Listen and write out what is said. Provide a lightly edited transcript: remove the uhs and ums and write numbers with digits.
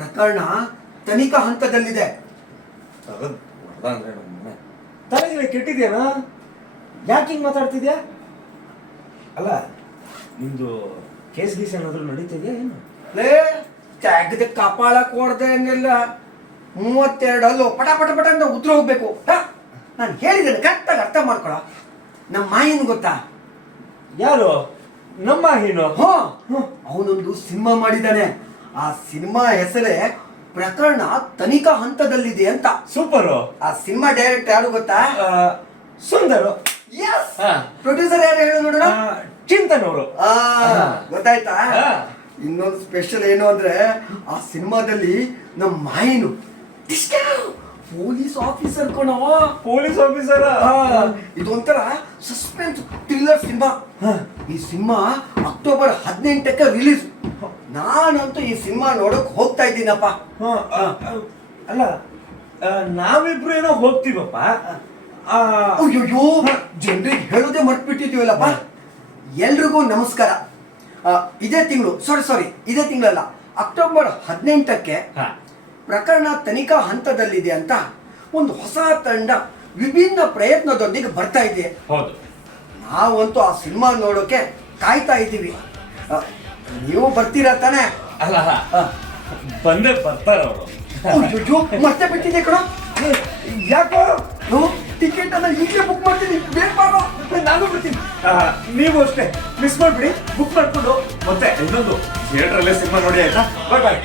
ಪ್ರಕರಣ ತನಿಖಾ ಹಂತದಲ್ಲಿದೆ. ತಲೆಗೆ ಕೆಟ್ಟಿದ್ಯಾನಾ? ಯಾಕೆ ಹಿಂಗೆ ಮಾತಾಡ್ತಿದ್ಯಾ? ಅಲ್ಲ, ನಿಮ್ದು ಕೇಸ್ ಗೀಸ್ ಏನಾದರೂ ನಡೀತಿದ್ಯಾ ಏನು? ಲೇ ತೆಗೆದ ಕಪಾಳ ಕೊಡ್ದೆ ಅನ್ನೆಲ್ಲ 32 ಅಲ್ಲೋ ಪಟ ಪಟ ಪಟ ಅಂತ ಉತ್ತರ ಹೋಗ್ಬೇಕು. ನಾನು ಹೇಳಿದ್ದೇನೆ, ಕರೆಕ್ಟಾಗಿ ಅರ್ಥ ಮಾಡ್ಕೊಳ. ನಮ್ಮ ಮಾಯಿನ ಗೊತ್ತಾ? ಯಾರು? ನಮ್ಮ ಹೀನೋ? ಅವನೊಂದು ಸಿನಿಮಾ ಮಾಡಿದ್ದಾನೆ. ಆ ಸಿನಿಮಾ ಹೆಸರೇ ಪ್ರಕರಣ ತನಿಖಾ ಹಂತದಲ್ಲಿದೆ ಅಂತ. ಸೂಪರು. ಆ ಸಿನಿಮಾ ಡೈರೆಕ್ಟರ್ ಯಾರು ಗೊತ್ತಾ? ಸುಂದರು. ಪ್ರೊಡ್ಯೂಸರ್ ಯಾರು ಹೇಳು ನೋಡೋಣ? ಚಿಂತನ್ ಅವರು. ಗೊತ್ತಾಯ್ತಾ? ಇನ್ನೊಂದು ಸ್ಪೆಷಲ್ ಏನು ಅಂದ್ರೆ, ಆ ಸಿನಿಮಾದಲ್ಲಿ ನಮ್ಮ ಮಾಯಿನು ಪೊಲೀಸ್ ಆಫೀಸರ್ ಕಣೋ. Police officer. ಇದೊಂಥರ ಸಸ್ಪೆನ್ಸ್ ಥ್ರಿಲ್ಲರ್ ಸಿನಿಮಾ. ಈ ಸಿನಿಮಾ ಅಕ್ಟೋಬರ್ 18ಕ್ಕೆ ರಿಲೀಸ್. ನಾನಂತೂ ಈ ಸಿನಿಮಾ ನೋಡಕ್ ಹೋಗ್ತಾ ಇದ್ದೀನಪ್ಪ. ಅಲ್ಲ, ನಾವಿಬ್ರು ಏನೋ ಹೋಗ್ತೀವಪ್ಪ. ಅಯ್ಯೋ, ಜನರಿಗೆ ಹೇಳೋದೇ ಮರ್ತ್ಬಿಟ್ಟಿದ್ದೀವಲ್ಲಪ್ಪ. ಎಲ್ರಿಗೂ ನಮಸ್ಕಾರ. ಇದೇ ತಿಂಗಳು ಇದೇ ತಿಂಗಳಲ್ಲ, ಅಕ್ಟೋಬರ್ 18ಕ್ಕೆ ಪ್ರಕರಣ ತನಿಖಾ ಹಂತದಲ್ಲಿದೆ ಅಂತ ಒಂದು ಹೊಸ ತಂಡ ವಿಭಿನ್ನ ಪ್ರಯತ್ನದೊಂದಿಗೆ ಬರ್ತಾ ಇದೆ. ಹೌದು, ನಾವಂತೂ ಆ ಸಿನಿಮಾ ನೋಡೋಕೆ ಕಾಯ್ತಾ ಇದ್ದೀವಿ. ನೀವು ಬರ್ತೀರಾ ತಾನೆ? ಅಲ್ಲ, ಬಂದೇ ಬರ್ತಾರ ಅವರು. ಮತ್ತೆ ಬಿಟ್ಟಿದೆ ಕಣ. ಯಾಕೋ? ಟಿಕೆಟ್ ಅನ್ನ ಈಗಲೇ ಬುಕ್ ಮಾಡ್ತೀನಿ, ಬೇಗ ಮಾಡೋ. ನಾನು ಬರ್ತೀನಿ. ನೀವು ಅಷ್ಟೇ ಮಿಸ್ ಮಾಡ್ಬಿಡಿ, ಬುಕ್ ಮಾಡ್ಕೊಂಡು ಮತ್ತೆ ಇನ್ನೊಂದು ಥಿಯೇಟರ್ ಅಲ್ಲೇ ಸಿನಿಮಾ ನೋಡಿ, ಆಯ್ತಾ? ಬಾಯ್ ಬಾಯ್.